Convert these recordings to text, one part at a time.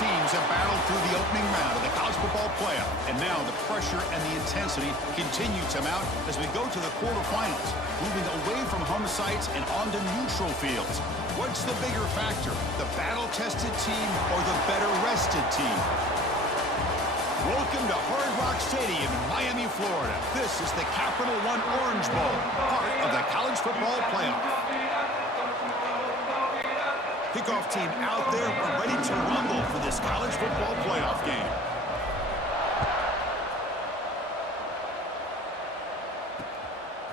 teams have battled through the opening round of the college football playoff, and now the pressure and the intensity continue to mount as we go to the quarterfinals, moving away from home sites and onto neutral fields. What's the bigger factor, the battle-tested team or the better-rested team? Welcome to Hard Rock Stadium in Miami, Florida. This is the Capital One Orange Bowl, part of the college football playoff. Kickoff team out there, we're ready to rumble for this college football playoff game.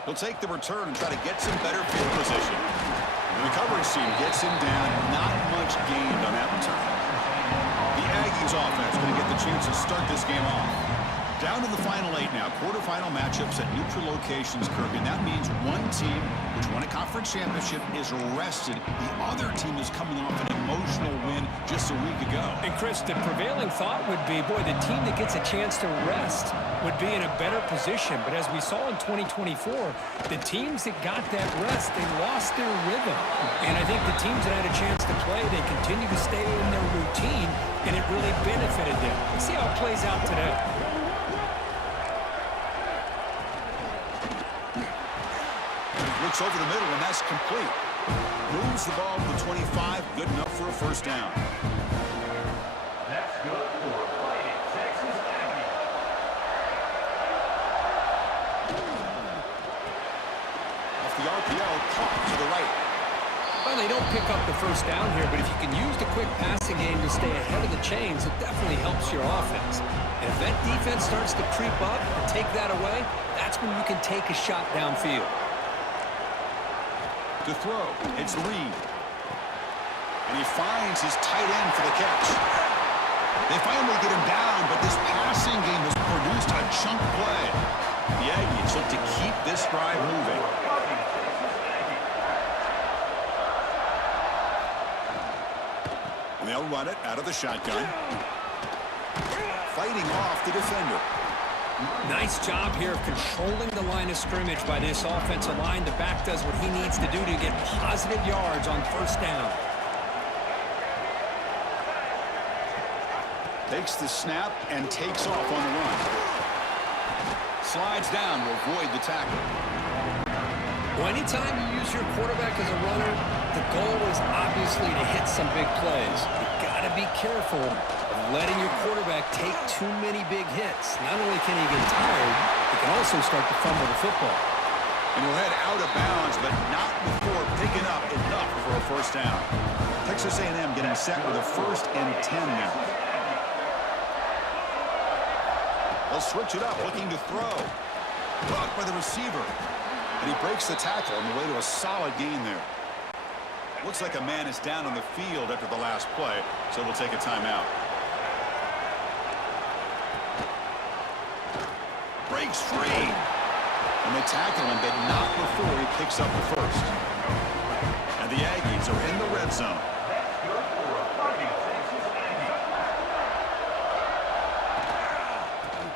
He'll take the return and try to get some better field position. And the coverage team gets him down, not much gained on that return. The Aggies offense going to get the chance to start this game off. Down to the final 8 now. Quarterfinal matchups at neutral locations, Kirby. And that means one team, which won a conference championship, is rested. The other team is coming off an emotional win just a week ago. And, Chris, the prevailing thought would be, boy, the team that gets a chance to rest would be in a better position. But as we saw in 2024, the teams that got that rest, they lost their rhythm. And I think the teams that had a chance to play, they continue to stay in their routine, and it really benefited them. Let's see how it plays out today. Looks over the middle, and that's complete. Moves the ball to the 25. Good enough for a first down. That's good for Fighting Texas Aggies. Off the RPO, caught to the right. Well, they don't pick up the first down here, but if you can use the quick passing game to stay ahead of the chains, it definitely helps your offense. And if that defense starts to creep up and take that away, that's when you can take a shot downfield. To throw, it's Reed. And he finds his tight end for the catch. They finally get him down, but this passing game has produced a chunk play. The Aggies look to keep this drive moving. And they'll run it out of the shotgun. Fighting off the defender. Nice job here of controlling the line of scrimmage by this offensive line. The back does what he needs to do to get positive yards on first down. Takes the snap and takes off on the run. Slides down to avoid the tackle. Well, anytime you use your quarterback as a runner, the goal is obviously to hit some big plays. You've got to be careful of letting your quarterback take too many big hits. Not only can he get tired, he can also start to fumble the football. And he'll head out of bounds, but not before picking up enough for a first down. Texas A&M getting set with a 1st and 10 now. They'll switch it up, looking to throw. Blocked by the receiver. And he breaks the tackle on the way to a solid gain there. Looks like a man is down on the field after the last play, so we'll take a timeout. Breaks free. And they tackle him, but not before he picks up the first. And the Aggies are in the red zone.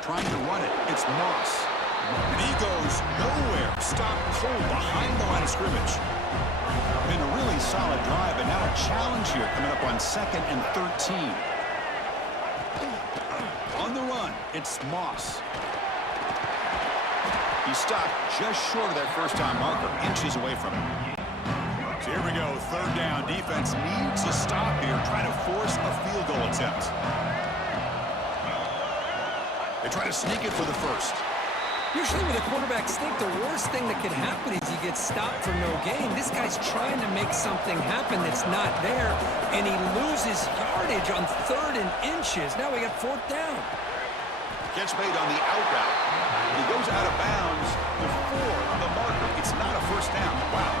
Trying to run it. It's Moss. And he goes nowhere. Stopped cold behind the line of scrimmage. Been a really solid drive, and now a challenge here coming up on 2nd and 13. On the run, it's Moss. He stopped just short of that first-down marker, inches away from it. So here we go, 3rd down. Defense needs a stop here, trying to force a field goal attempt. They try to sneak it for the first. Usually with a quarterback sneak, the worst thing that could happen is he gets stopped for no gain. This guy's trying to make something happen that's not there, and he loses yardage on 3rd and inches. Now we got 4th down. Catch made on the out route. He goes out of bounds before the marker. It's not a first down. Wow.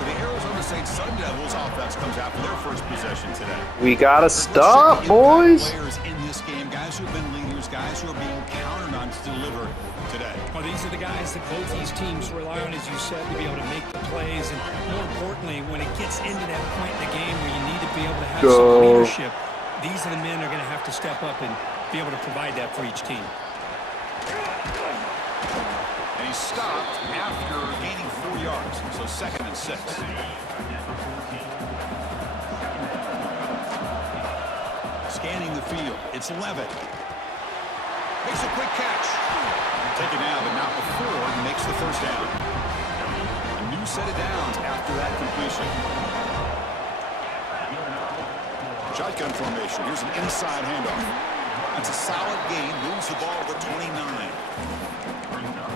So the Arizona State Sun Devils offense comes out for their first possession today. We gotta stop, boys. Players in this game, guys who have been leaders, guys who are being counted on to deliver today. Well, these are the guys that both these teams rely on, as you said, to be able to make the plays. And more importantly, when it gets into that point in the game where you need to be able to have some leadership, these are the men that are going to have to step up and be able to provide that for each team. And he stopped after gaining 4 yards, so 2nd and 6. Scan field. It's Levitt. Makes a quick catch. Taken down, but not before he makes the first down. A new set of downs after that completion. Shotgun formation. Here's an inside handoff. That's a solid gain. Moves the ball to the 29.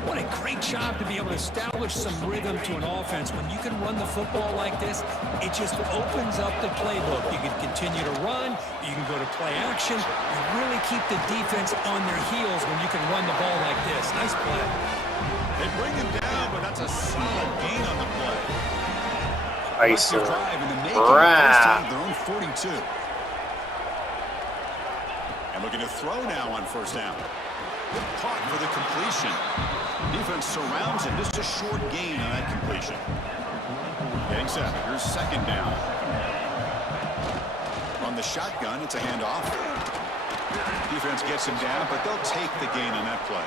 What a great job to be able to establish some rhythm to an offense. When you can run the football like this, it just opens up the playbook. You can continue to run. You can go to play action. You really keep the defense on their heels when you can run the ball like this. Nice play. They bring him down, but that's a solid gain on the play. Nice drive in the making of first down, their own 42. And looking to throw now on first down. Good caught for the completion. Defense surrounds him. Just a short gain on that completion. Getting set. Here's second down. On the shotgun, it's a handoff. Defense gets him down, but they'll take the gain on that play.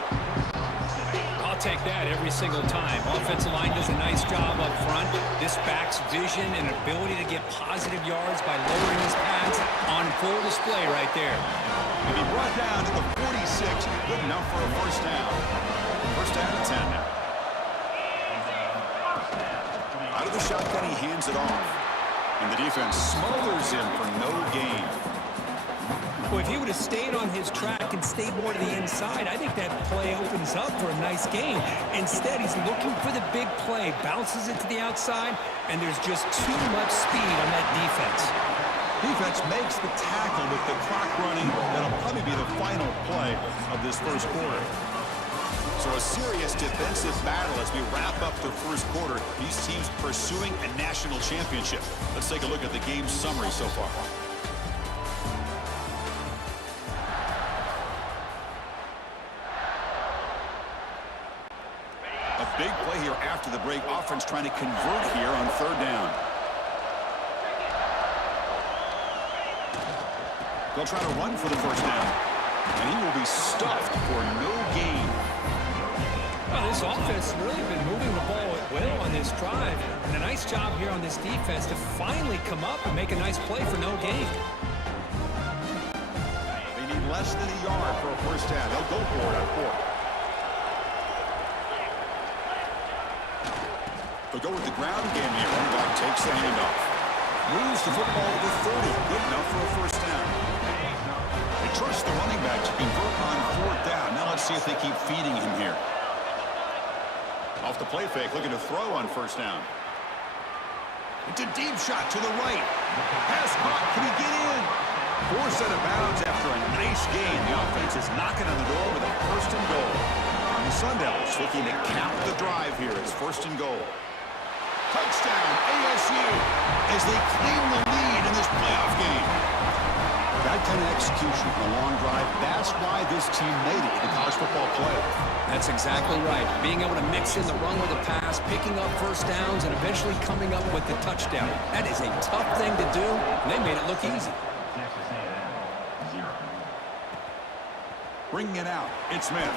I'll take that every single time. Offensive line does a nice job up front. This back's vision and ability to get positive yards by lowering his pads on full display right there. And he brought down to the 46. Good enough for a first down. First down and 10 now. Out of the shotgun, he hands it off. And the defense smothers him for no gain. Well, if he would have stayed on his track and stayed more to the inside, I think that play opens up for a nice gain. Instead, he's looking for the big play, bounces it to the outside, and there's just too much speed on that defense. Defense makes the tackle with the clock running. That'll probably be the final play of this first quarter. So a serious defensive battle as we wrap up the first quarter. These teams pursuing a national championship. Let's take a look at the game summary so far. A big play here after the break. Offense trying to convert here on third down. They'll try to run for the first down. And he will be stuffed for no gain. Well, this offense has really been moving the ball at will on this drive. And a nice job here on this defense to finally come up and make a nice play for no gain. They need less than a yard for a first down. They'll go for it on fourth. They'll go with the ground game here. Running back takes the handoff. Moves the football to the 30. Good enough for a first down. They trust the running back to convert on fourth down. Now let's see if they keep feeding him here. Off the play fake, looking to throw on first down. It's a deep shot to the right. Pass caught. Can he get in? Forced out of bounds after a nice gain. The offense is knocking on the door with a first and goal. And the Sun Devils looking to count the drive here as first and goal. Touchdown, ASU, as they claim the lead in this playoff game. That kind of execution on a long drive, that's why this team made it to the college football playoff. That's exactly right. Being able to mix in the run with the pass, picking up first downs, and eventually coming up with the touchdown. That is a tough thing to do, and they made it look easy. Bringing it out, it's Smith.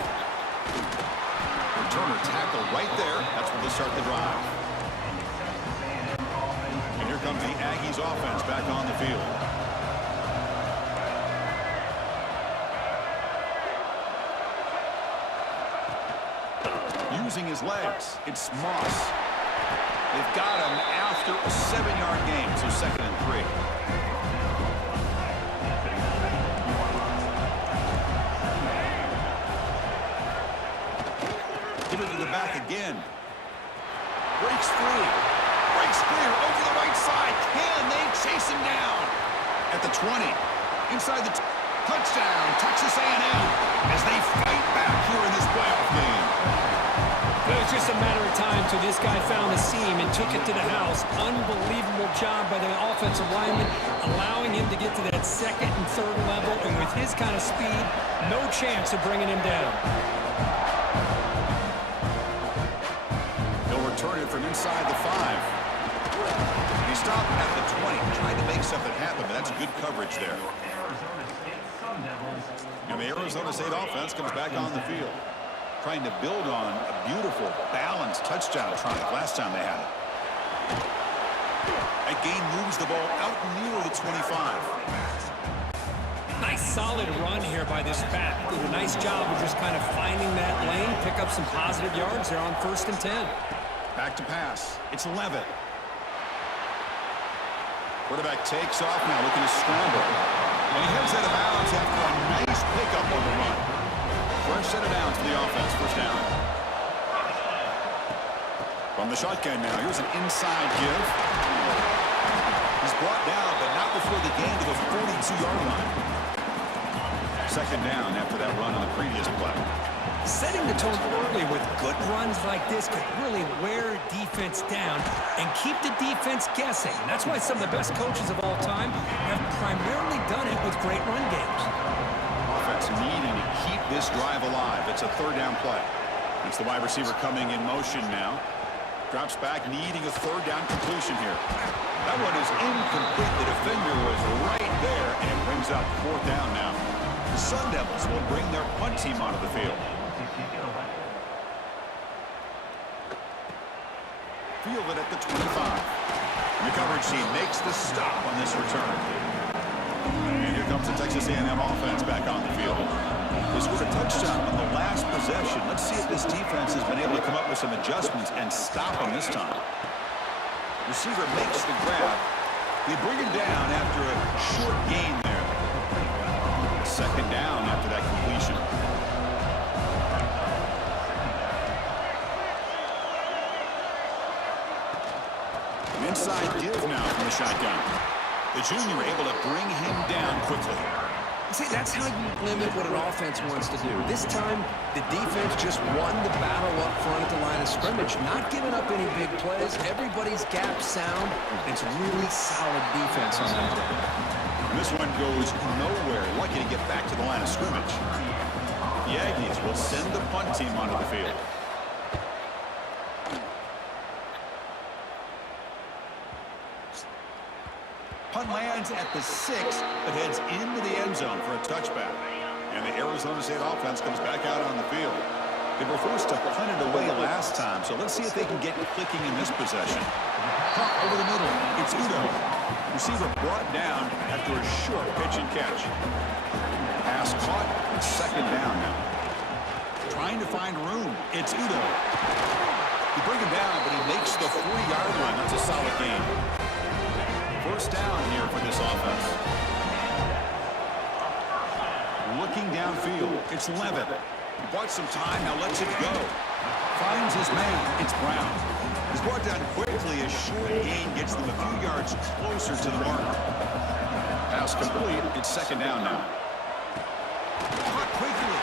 Returner tackle right there. That's where they start the drive. And here comes the Aggies offense back on the field. Using his legs, it's Moss. They've got him after a 7-yard gain, so 2nd and 3. Give it to the back again. Breaks free. Breaks clear over the right side. Can they chase him down? At the 20. Inside the touchdown, Texas A&M, as they fight back here in this playoff game. It was just a matter of time till this guy found the seam and took it to the house. Unbelievable job by the offensive lineman, allowing him to get to that 2nd and 3rd level. And with his kind of speed, no chance of bringing him down. He'll return it from inside the 5. And he stopped at the 20, trying to make something happen, but that's good coverage there. And the Arizona State offense comes back on the field, trying to build on a beautiful, balanced touchdown drive last time they had it. That gain moves the ball out near the 25. Nice solid run here by this back. Did a nice job of just kind of finding that lane, pick up some positive yards there on 1st and 10. Back to pass. It's Levitt. Quarterback takes off now, looking to scramble. And he heads out of bounds after a nice pickup on the run. Fresh set of downs for the offense. 1st down. From the shotgun now, here's an inside give. He's brought down, but not before the gain to the 42-yard line. 2nd down after that run on the previous play. Setting the tone early with good runs like this can really wear defense down and keep the defense guessing. That's why some of the best coaches of all time have primarily done it with great run games. Offense needing to keep this drive alive. It's a 3rd down play. It's the wide receiver coming in motion now. Drops back, needing a 3rd down completion here. That one is incomplete. The defender was right there, and it brings up 4th down now. The Sun Devils will bring their punt team onto the field. Fielded at the 25. The coverage team makes the stop on this return. And here comes the Texas A&M offense back on the field. They scored a touchdown on the last possession. Let's see if this defense has been able to come up with some adjustments and stop them this time. Receiver makes the grab. They bring him down after a short gain there. 2nd down after that completion. An inside give now from the shotgun. The junior able to bring him down quickly. See, that's how you limit what an offense wants to do. This time, the defense just won the battle up front at the line of scrimmage, not giving up any big plays. Everybody's gap sound. It's really solid defense on that day. And this one goes nowhere. Lucky to get back to the line of scrimmage. The Aggies will send the punt team onto the field. Punt lands at the 6, but heads into the end zone for a touchback. And the Arizona State offense comes back out on the field. They were forced to punt it away last time, so let's see if they can get clicking in this possession. Punt over the middle. It's Udo. Receiver brought down after a short pitch and catch. Pass caught. 2nd down now. Trying to find room. It's Udo. They bring him down, but he makes the 40-yard line. That's a solid gain. 1st down here for this offense. Looking downfield, it's Levitt. He bought some time, now lets it go. Finds his man, it's Brown. He's brought down quickly. A short gain gets them a few yards closer to the mark. Pass complete, it's 2nd down now. Caught quickly.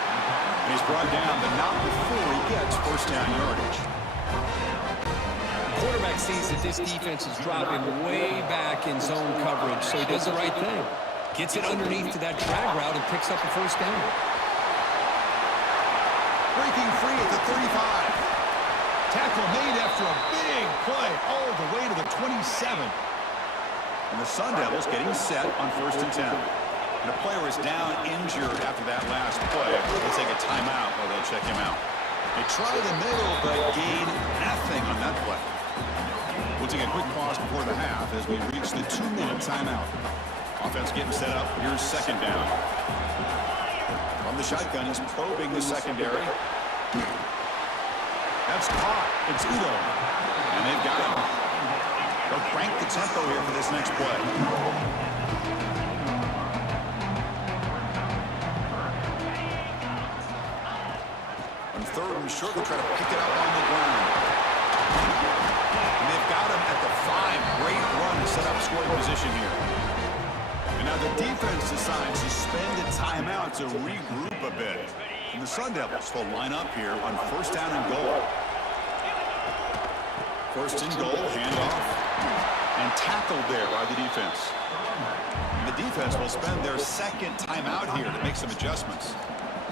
And he's brought down, but not before he gets 1st down yardage. Quarterback sees that this defense is dropping way back in zone coverage, so he does the right thing. Gets it underneath to that drag route and picks up a 1st down. Breaking free at the 35. Tackle made after a big play all the way to the 27. And the Sun Devils getting set on 1st and 10. And the player is down injured after that last play. They'll take a timeout while they'll check him out. They try the middle, but gain nothing on that play. We'll take a quick pause before the half as we reach the 2-minute timeout. Offense getting set up. Here's 2nd down. From the shotgun, he's probing the secondary. That's caught. It's Udo. And they've got him. They'll crank the tempo here for this next play. On 3rd and short, they'll try to pick it up on the ground. And they've got him at the 5. Great run to set up scoring position here. And now the defense decides to spend a timeout to regroup a bit. And the Sun Devils will line up here on 1st down and goal. 1st and goal, handoff, and tackled there by the defense. And the defense will spend their 2nd timeout here to make some adjustments.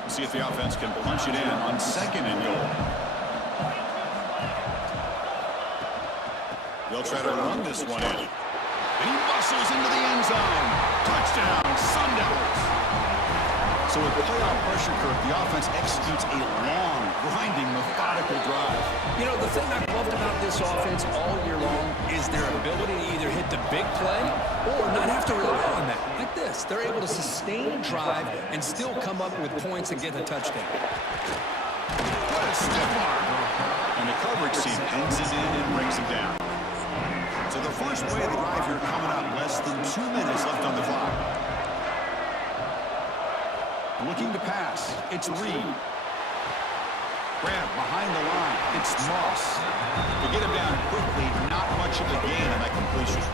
We'll see if the offense can punch it in on 2nd and goal. They'll try to run this one in. And he muscles into the end zone. Touchdown, Sun Devils. So with playoff pressure curve, the offense executes a long, grinding, methodical drive. You know, the thing I've loved about this offense all year long is their ability to either hit the big play or not have to rely on that. Like this, they're able to sustain a drive and still come up with points and get a touchdown. What a stiff arm. And the coverage team ends it in and brings him down. So the first play of the drive here coming up, less than 2 minutes left on the clock. Looking to pass, it's Reed. Grab behind the line, it's Moss. To get him down quickly, not much of a gain on that completion.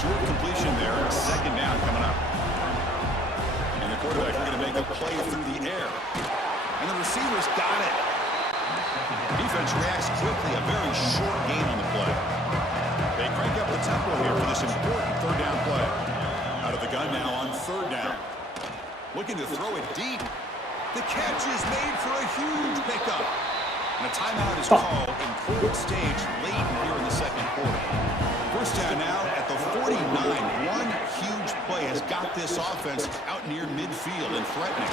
Short completion there, second down coming up. And the quarterback is going to make a play through the air. And the receivers got it. Defense reacts quickly, a very short gain on the play. They crank up the tempo here for this important third down play. Out of the gun now on third down. Looking to throw it deep. The catch is made for a huge pickup. And a timeout is called in third stage late here in the second quarter. First down now at the 49. One huge play has got this offense out near midfield and threatening.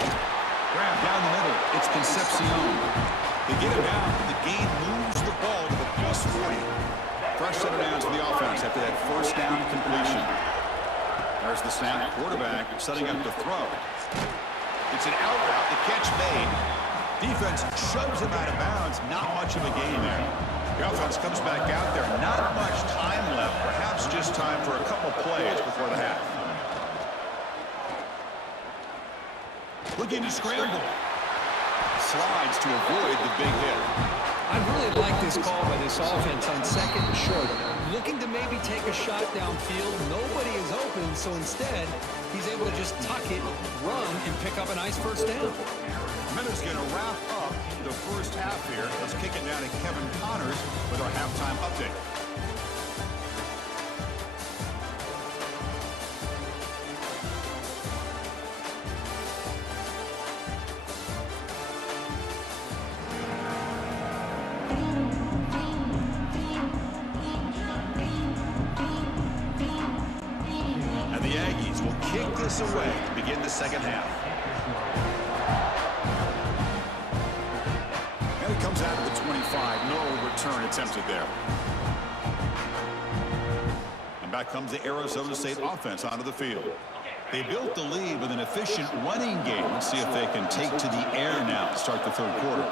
Grab down the middle. It's Concepcion. They get him down, but the gain moves the ball to the plus 40. Fresh set of downs for the offense after that first down completion. There's the snap. Quarterback setting up to throw. It's an out route. The catch made. Defense shoves him out of bounds. Not much of a gain there. The offense comes back out there. Not much time left. Perhaps just time for a couple plays before the half. Looking to scramble. Slides to avoid the big hit. I really like this call by this offense on second and short. Looking to maybe take a shot downfield. Nobody is open, so instead, he's able to just tuck it, run, and pick up a nice first down. Miller's going to wrap up the first half here. Let's kick it down to Kevin Connors with our halftime update. Away to begin the second half. And it comes out of the 25. No return attempted there. And back comes the Arizona State offense onto the field. They built the lead with an efficient running game. Let's see if they can take to the air now to start the third quarter.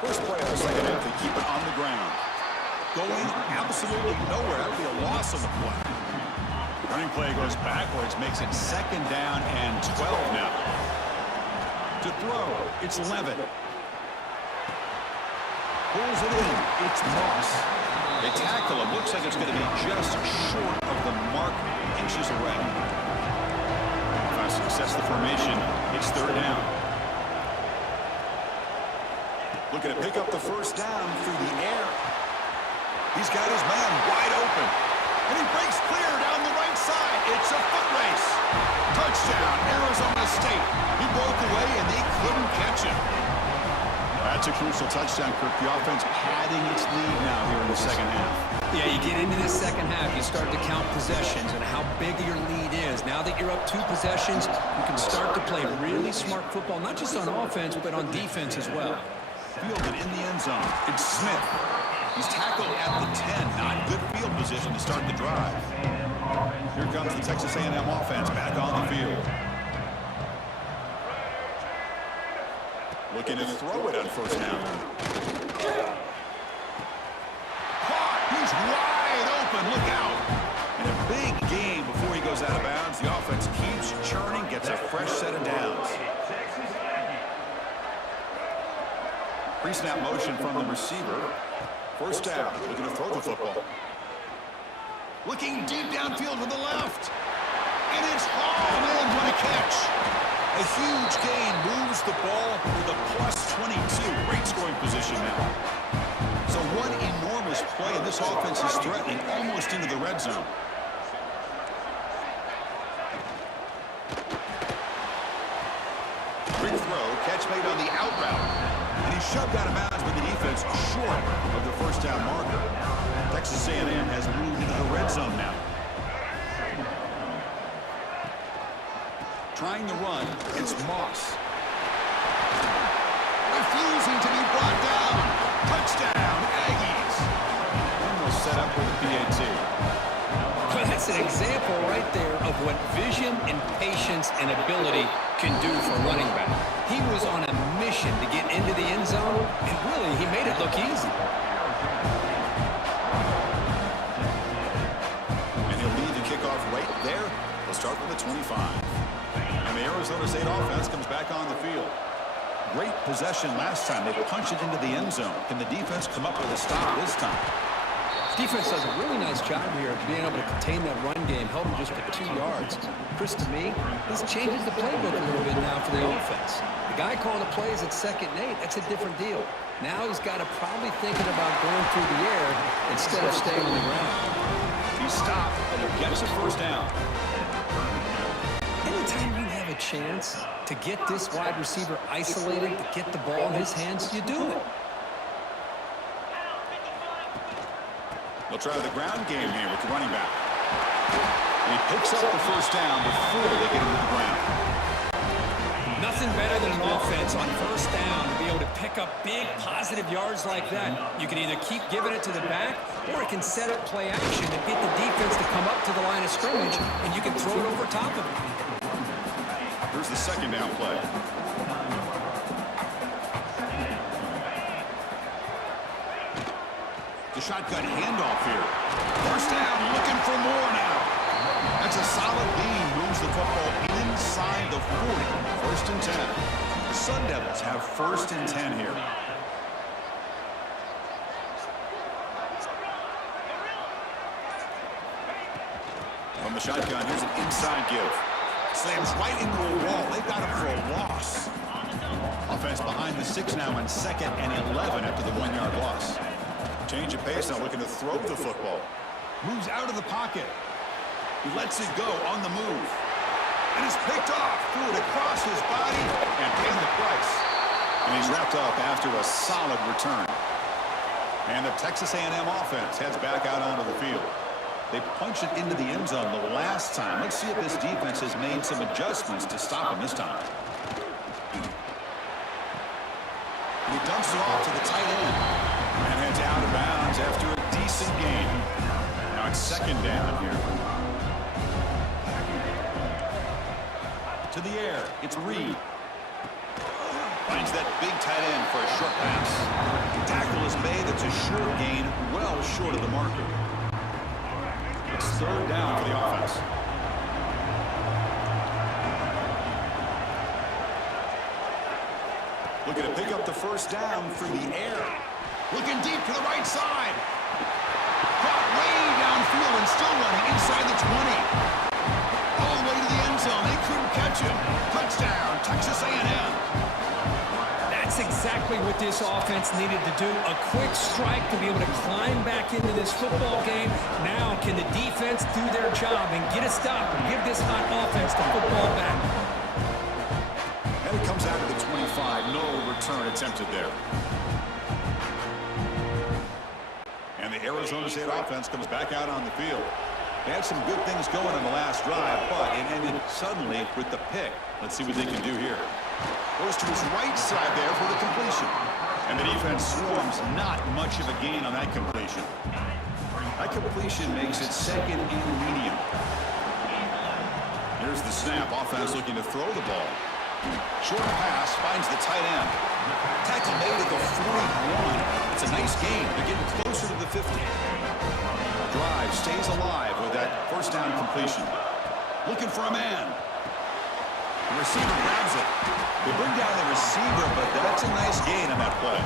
First play of the second half, they keep it on the ground. Going absolutely nowhere. That would be a loss on the play. Running play goes backwards, makes it second down and 12 now. To throw, it's Levitt. Pulls it in, it's Moss. They tackle him. Looks like it's going to be just short of the mark, inches away. If I success the formation, it's third down. Looking to pick up the first down through the air. He's got his man wide open. And he breaks clear down the right side. It's a foot race. Touchdown, Arizona State. He broke away, and they couldn't catch him. That's a crucial touchdown, Kirk. The offense padding its lead now here in the second half. Yeah, you get into this second half, you start to count possessions and how big your lead is. Now that you're up 2 possessions, you can start to play really smart football, not just on offense, but on defense as well. Fielded in the end zone. It's Smith. He's tackled at the 10. Not good field position to start the drive. Here comes the Texas A&M offense back on the field. Looking to throw it on first down. Caught. He's wide open. Look out. And a big gain before he goes out of bounds. The offense keeps churning, gets a fresh set of downs. Pre-snap motion from the receiver. First down, looking to throw the football. Looking deep downfield to the left. And it's Hall. Man, what a catch. A huge gain moves the ball with a plus 22. Great scoring position now. So one enormous play, and this offense is threatening almost into the red zone. Quick throw, catch made on the out route. And he's shoved out of bounds with the defense short of the first down marker. Texas A&M has moved into the red zone now. trying to run. It's Moss. Refusing to be brought down. Touchdown, Aggies. And they'll set up with a PAT. Well, that's an example right there of what vision and patience and ability can do for a running back. He was on a mission to get into the end zone, and really, he made it look easy. And he'll lead the kickoff right there. They'll start with the 25. And the Arizona State offense comes back on the field. Great possession last time. They punched it into the end zone. Can the defense come up with a stop this time? Defense does a really nice job here of being able to contain that run game, held him just for 2 yards. Chris, to me, this changes the playbook a little bit now for the offense. The guy calling the plays at 2nd and 8, that's a different deal. Now he's got to probably thinking about going through the air instead of staying on the ground. He stopped, and he gets a first down. Anytime you have a chance to get this wide receiver isolated, to get the ball in his hands, you do it. They'll try the ground game here with the running back. And he picks up the first down before they get him to the ground. Nothing better than an offense on first down to be able to pick up big positive yards like that. You can either keep giving it to the back, or it can set up play action and get the defense to come up to the line of scrimmage, and you can throw it over top of it. Here's the second down play. The shotgun handoff here. First down, looking for more now. That's a solid gain. Moves the football inside the 40. 1st and 10. The Sun Devils have 1st and 10 here. From the shotgun, here's an inside give. Slams right into a wall. They've got him for a loss. Offense behind the 6 now on 2nd and 11 after the 1-yard loss. Change of pace, now looking to throw the football. Moves out of the pocket. He lets it go on the move. And it's picked off. Threw it across his body and paid the price. And he's wrapped up after a solid return. And the Texas A&M offense heads back out onto the field. They punched it into the end zone the last time. Let's see if this defense has made some adjustments to stop him this time. And he dumps it off to the tight end. And heads out of bounds after a decent gain. Now it's 2nd down here. To the air, it's Reed. Finds that big tight end for a short pass. The tackle is made. It's a short gain, well short of the marker. It's 3rd down for the offense. Looking to pick up the first down through the air. Looking deep to the right side. Caught way downfield and still running inside the 20. All the way to the end zone. They couldn't catch him. Touchdown, Texas A&M. That's exactly what this offense needed to do. A quick strike to be able to climb back into this football game. Now can the defense do their job and get a stop and give this hot offense the football back? And it comes out of the 25. No return attempted there. And the Arizona State offense comes back out on the field. They had some good things going in the last drive, but it ended suddenly with the pick. Let's see what they can do here. Goes to his right side there for the completion. And the defense swarms, not much of a gain on that completion. That completion makes it 2nd and medium. Here's the snap. Offense looking to throw the ball. Short pass finds the tight end. Tackle made at the 41. It's a nice game. They're getting closer to the 50. Drive stays alive with that first down completion. Looking for a man. The receiver grabs it. They bring down the receiver, but that's a nice gain on that play.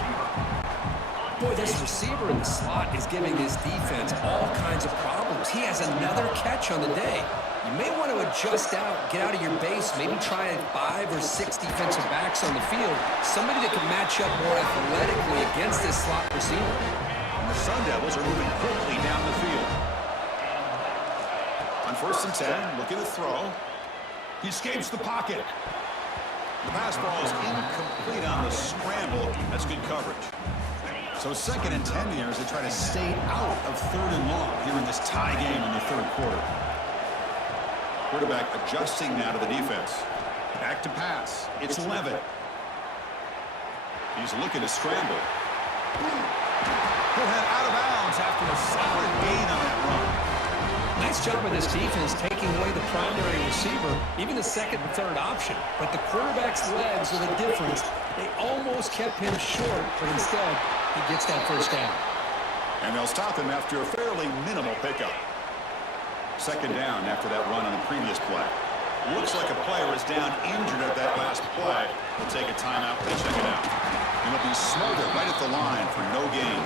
Boy, this receiver in the slot is giving this defense all kinds of problems. He has another catch on the day. You may want to adjust out, get out of your base, maybe try 5 or 6 defensive backs on the field. Somebody that can match up more athletically against this slot receiver. And the Sun Devils are moving quickly down the field. On 1st and 10, looking to throw. He escapes the pocket. The pass ball is incomplete on the scramble. That's good coverage. So 2nd and 10 here as they try to stay out of 3rd and long here in this tie game in the 3rd quarter. Quarterback adjusting now to the defense. Back to pass. It's Levitt. He's looking to scramble. He'll head out of bounds after a solid gain on that run. Nice job of this defense taking away the primary receiver, even the second and third option. But the quarterback's legs are the difference. They almost kept him short, but instead, he gets that first down. And they'll stop him after a fairly minimal pickup. Second down after that run on the previous play. Looks like a player is down injured at that last play. We'll take a timeout and check it out. And it'll be smothered right at the line for no gain.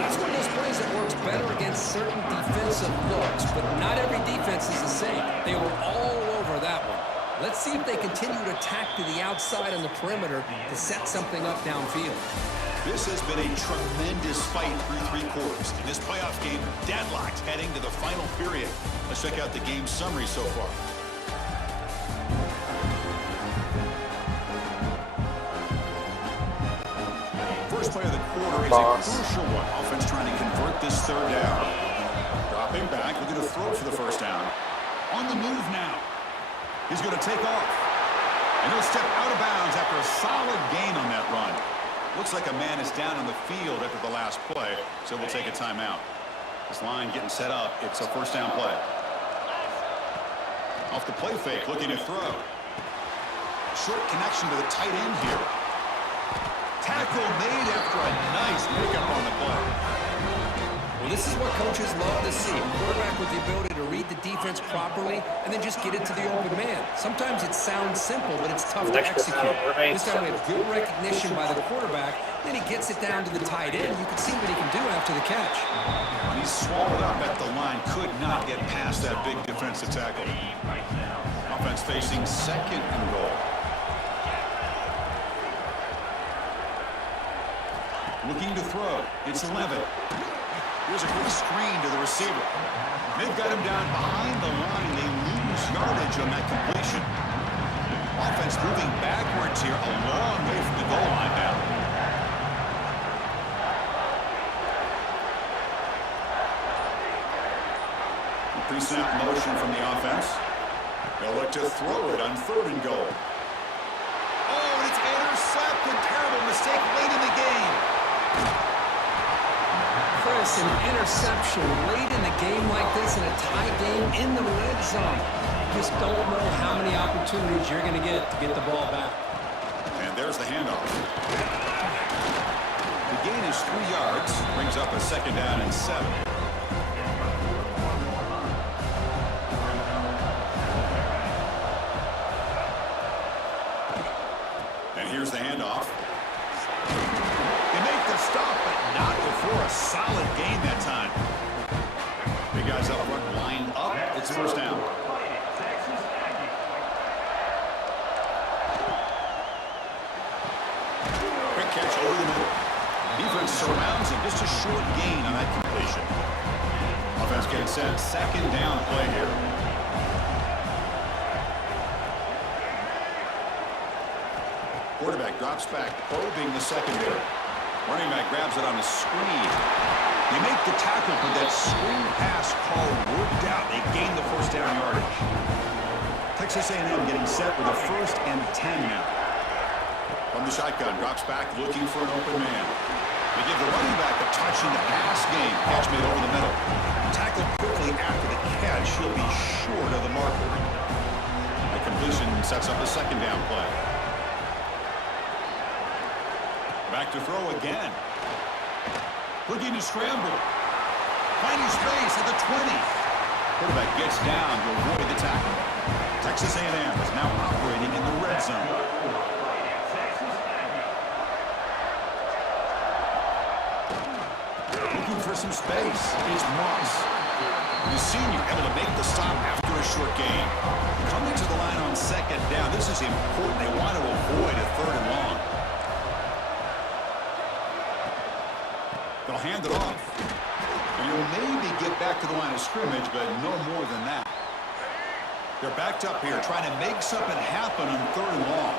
That's one of those plays that works better against certain defensive looks, but not every defense is the same. They were all over that one. Let's see if they continue to attack to the outside on the perimeter to set something up downfield. This has been a tremendous fight through 3 quarters. In this playoff game, deadlocked heading to the final period. Let's check out the game summary so far. First play of the quarter is a crucial one. Offense trying to convert this third down. Dropping back, looking to throw for the first down. On the move now. He's going to take off. And he'll step out of bounds after a solid gain on that run. Looks like a man is down on the field after the last play, so we'll take a timeout. This line getting set up. It's a first down play. Off the play fake, looking to throw. Short connection to the tight end here. Tackle made after a nice pickup on the play. Well, this is what coaches love to see. A quarterback with the ability to read the defense properly and then just get it to the open man. Sometimes it sounds simple, but it's tough to execute. This time we have good recognition by the quarterback. Then he gets it down to the tight end. You can see what he can do after the catch. He's swallowed up at the line. Could not get past that big defensive tackle. Offense facing second and goal. Looking to throw. It's Levitt. Here's a quick screen to the receiver. They've got him down behind the line. They lose yardage on that completion. Offense moving backwards here, a long way from the goal line now. Pre-snap motion from the offense. They'll look to throw it on third and goal. Oh, and it's intercepted. Terrible mistake late in the game. Chris, an interception late in the game like this in a tie game in the red zone. You just don't know how many opportunities you're going to get the ball back. And there's the handoff. The gain is 3 yards. Brings up a second down and 7. And here's the handoff. They make the stop, but not before a solid gain that time. Big guys up front lined up. It's first down. Quick catch over the middle. Defense surrounds him. Just a short gain on that completion. Offense getting set. Second down play here. Quarterback drops back, probing the secondary. Running back grabs it on the screen. They make the tackle, but that screen pass call worked out. They gained the first down yardage. Texas A&M getting set with a 1st and 10 now. From the shotgun, drops back, looking for an open man. They give the running back a touch in the pass game. Catch made over the middle. Tackled quickly after the catch. He'll be short of the marker. The completion sets up a second down play. Back to throw again. Looking to scramble. Finding space at the 20. Quarterback gets down to avoid the tackle. Texas A&M is now operating in the red zone. Looking for some space. It's Moss. The senior able to make the stop after a short gain. Coming to the line on second down. This is important. They want to avoid a 3rd and long. They'll hand it off. And he'll maybe get back to the line of scrimmage, but no more than that. They're backed up here, trying to make something happen on 3rd and long.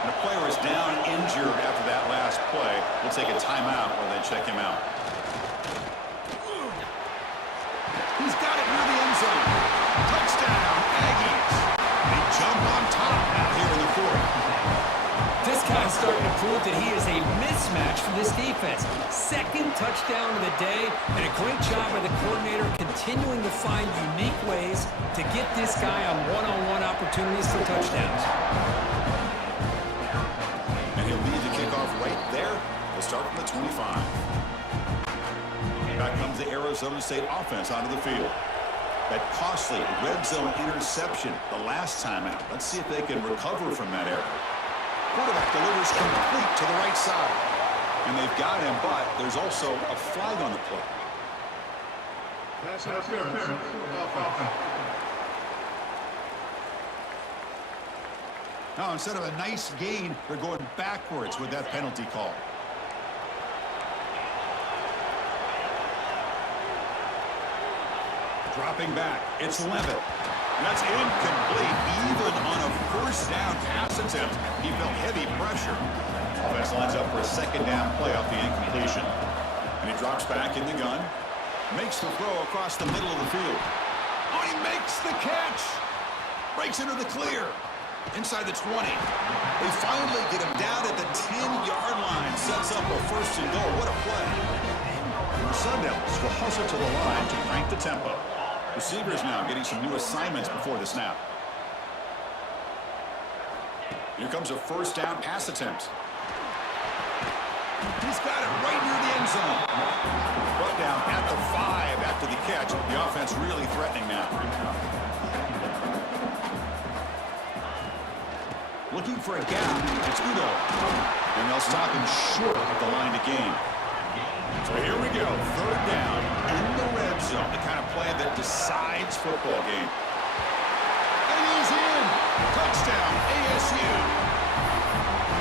And the player is down injured after that last play. We'll take a timeout while they check him out. He's got it near the end zone. Touchdown. starting to prove that he is a mismatch for this defense. Second touchdown of the day, and a great job by the coordinator continuing to find unique ways to get this guy on one-on-one opportunities for touchdowns. And he'll lead the kickoff right there. We'll start from the 25. Back comes the Arizona State offense onto the field. That costly red zone interception the last time out. Let's see if they can recover from that error. Quarterback delivers complete to the right side. And they've got him, but there's also a flag on the play. Pass interference. Now, instead of a nice gain, they're going backwards with that penalty call. Dropping back, it's Levitt. That's incomplete, even on a first down pass attempt. He felt heavy pressure. Offense lines up for a second down play off the incompletion. And he drops back in the gun. Makes the throw across the middle of the field. Oh, he makes the catch. Breaks into the clear. Inside the 20. They finally get him down at the 10-yard line. Sets up a first and goal. What a play. The Sun Devils will hustle to the line to crank the tempo. Receivers now getting some new assignments before the snap. Here comes a first down pass attempt. He's got it right near the end zone. Brought down at the 5 after the catch. The offense really threatening now. Looking for a gap. It's Udo. And they'll stop him short of the line to gain. So here we go. Third down in the red zone. The kind of play that decides football game. And he's in. Touchdown, ASU.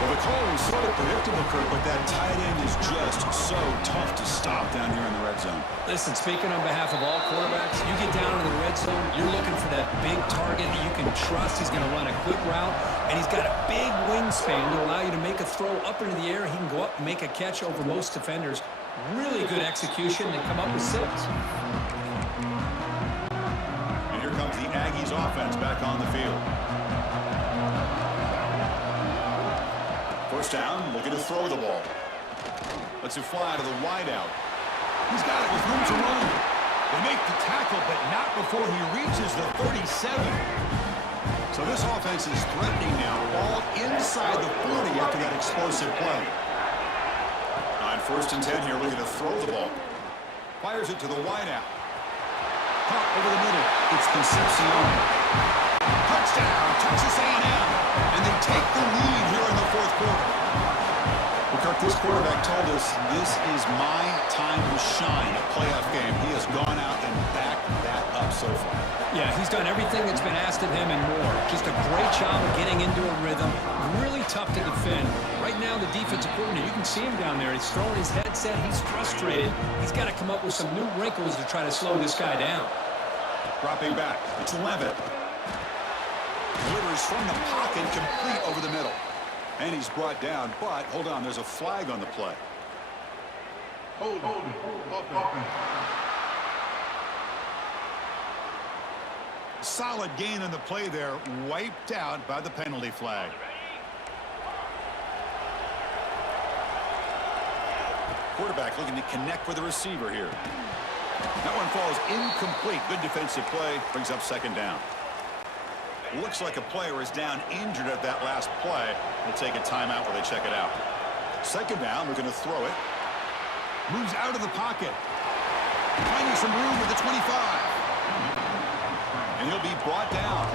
Well, the call was sort of predictable, Kurt, but that tight end is just so tough to stop down here in the red zone. Listen, speaking on behalf of all quarterbacks, you get down in the red zone, you're looking for that big target that you can trust. He's going to run a good route, and he's got a big wingspan to allow you to make a throw up into the air. He can go up and make a catch over most defenders. Really good execution and come up with 6. And here comes the Aggies offense back on the field. First down, looking to throw the ball. Lets it fly to the wideout. He's got it with room to run. They make the tackle, but not before he reaches the 37. So this offense is threatening now, all inside the 40 after that explosive play. On first and 10 here, looking to throw the ball. Fires it to the wideout. Caught over the middle. It's Concepcion. Touchdown, Texas A&M. And they take the lead here in the fourth quarter. Kirk, this quarterback told us this is my time to shine, a playoff game. He has gone out and backed that up so far. Yeah, he's done everything that's been asked of him and more. Just a great job of getting into a rhythm. Really tough to defend. Right now, the defensive coordinator, you can see him down there. He's throwing his headset. He's frustrated. He's got to come up with some new wrinkles to try to slow this guy down. Dropping back. It's Levitt. Delivers from the pocket, complete over the middle. And he's brought down, but hold on, there's a flag on the play. Hold. Solid gain on the play there, wiped out by the penalty flag. Quarterback looking to connect with the receiver here. That one falls incomplete. Good defensive play, brings up second down. Looks like a player is down injured at that last play. We'll take a timeout while they check it out. Second down, we're going to throw it. Moves out of the pocket. Finding some room with the 25. And he'll be brought down.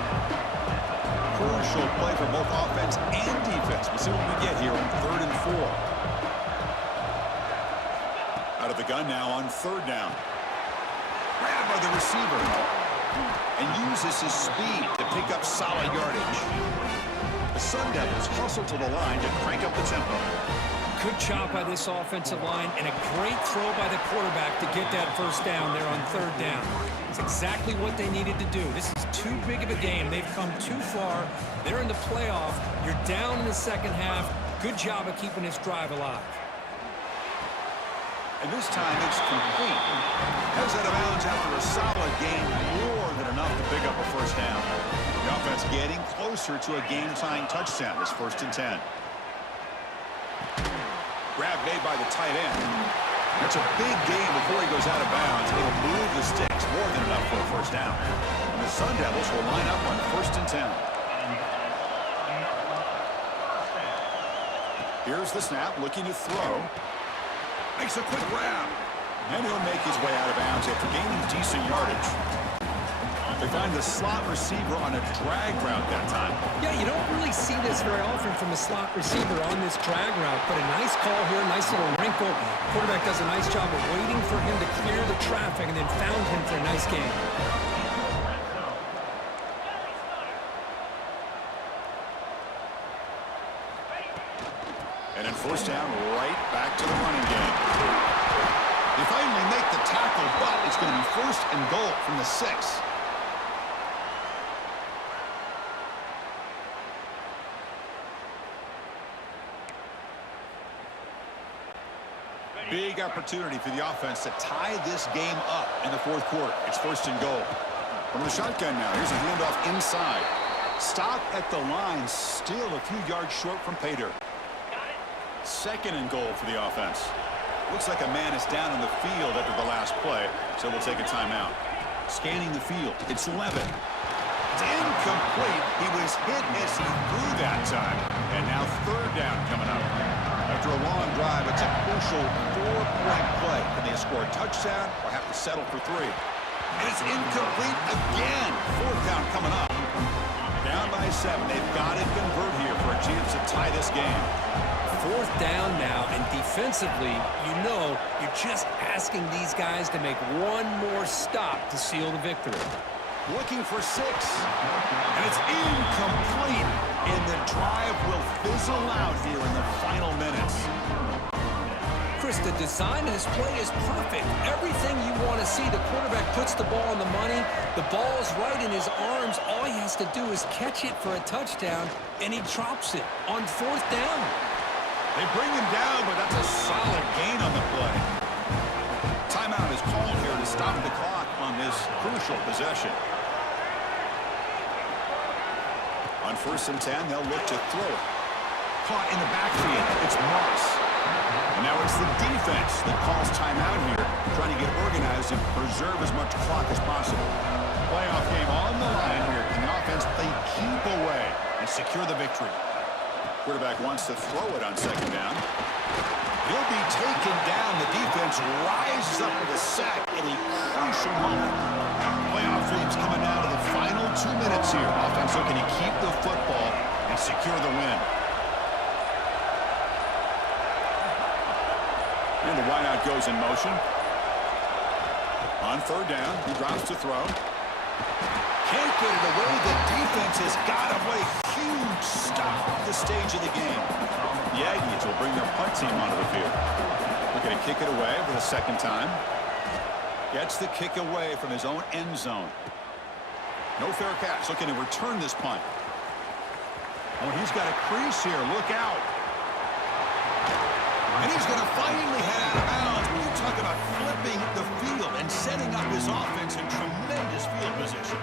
Crucial play for both offense and defense. We'll see what we get here on 3rd and 4. Out of the gun now on 3rd down. Grabbed by the receiver. And uses his speed to pick up solid yardage. The Sun Devils hustle to the line to crank up the tempo. Good job by this offensive line and a great throw by the quarterback to get that first down there on 3rd down. It's exactly what they needed to do. This is too big of a game. They've come too far. They're in the playoff. You're down in the second half. Good job of keeping this drive alive. And this time it's complete. Heads out of bounds after a solid game, more than enough to pick up a first down. The offense getting closer to a game-tying touchdown. This 1st and 10. made by the tight end. That's a big gain before he goes out of bounds. It'll move the sticks more than enough for a first down. And the Sun Devils will line up on 1st and 10. Here's the snap, looking to throw. Makes a quick grab. And he'll make his way out of bounds after gaining decent yardage. They find the slot receiver on a drag route that time. Yeah, you don't really see this very often from a slot receiver on this drag route, but a nice call here, nice little wrinkle. Quarterback does a nice job of waiting for him to clear the traffic and then found him for a nice gain. And then first down, right back to the running game. They finally make the tackle, but it's going to be 1st and goal from the 6. Big opportunity for the offense to tie this game up in the 4th quarter. It's 1st and goal. From the shotgun now, here's a handoff inside. Stop at the line, still a few yards short from pay dirt. 2nd and goal for the offense. Looks like a man is down on the field after the last play, so we'll take a timeout. Scanning the field, it's Levin. It's incomplete. He was hit as he threw that time. And now 3rd down coming up. After a long drive, it's a crucial 4-point play. Can they score a touchdown or have to settle for 3? And it's incomplete again. 4th down coming up. Down by 7. They've got to convert here for a chance to tie this game. 4th down now, and defensively, you know, you're just asking these guys to make one more stop to seal the victory. Looking for 6. And it's incomplete. And the drive will fizzle out here in the final minutes. Chris, the design of this play is perfect. Everything you want to see. The quarterback puts the ball on the money. The ball's right in his arms. All he has to do is catch it for a touchdown, and he drops it on 4th down. They bring him down, but that's a solid gain on the play. Timeout is called here to stop the clock on this crucial possession. On 1st and 10, they'll look to throw it. Caught in the backfield. It's Moss. And now it's the defense that calls timeout here, trying to get organized and preserve as much clock as possible. Playoff game on the line here. Can the offense play keep away and secure the victory? Quarterback wants to throw it on 2nd down. He'll be taken down. The defense rises up with a sack in a crucial moment. Playoff dreams coming down to the final 2 minutes here. Offense looking to keep the football and secure the win. And the wideout goes in motion. On 3rd down, he drops to throw. Can't get it away. The defense has got him away. Huge stop at this stage of the game. The Aggies will bring their punt team onto the field. Looking to kick it away for the 2nd time. Gets the kick away from his own end zone. No fair catch. Looking to return this punt. Oh, he's got a crease here. Look out. And he's going to finally head out of bounds. When you talk about flipping the field and setting up his offense in tremendous field position.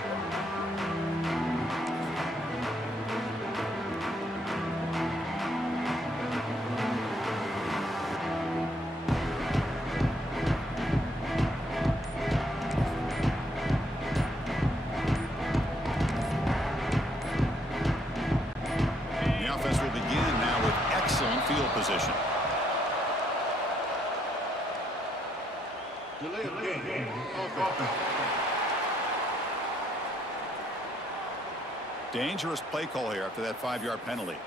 The offense will begin now with excellent field position. Delay of game. Offense. Dangerous play call here after that 5-yard penalty.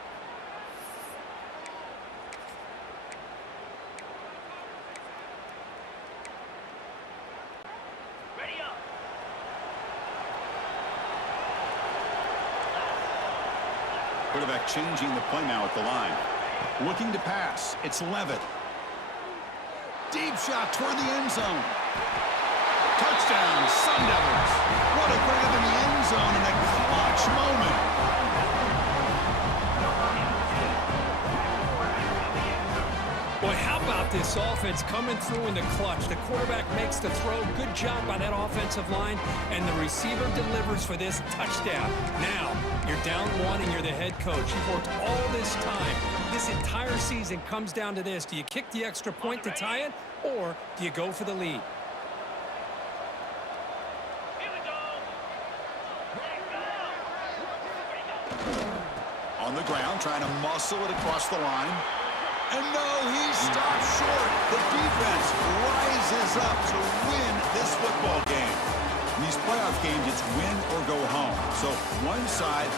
Quarterback changing the play now at the line. Looking to pass. It's Levitt. Deep shot toward the end zone. Touchdown, Sun Devils. What a grab in the end zone in a clutch moment. Boy, how about this offense coming through in the clutch? The quarterback makes the throw. Good job by that offensive line. And the receiver delivers for this touchdown. Now, you're down 1 and you're the head coach. You've worked all this time this entire season comes down to this. Do you kick the extra point to tie it, or do you go for the lead? On the ground, trying to muscle it across the line. And no, he stopped short. The defense rises up to win this football game. In these playoff games, it's win or go home. So one side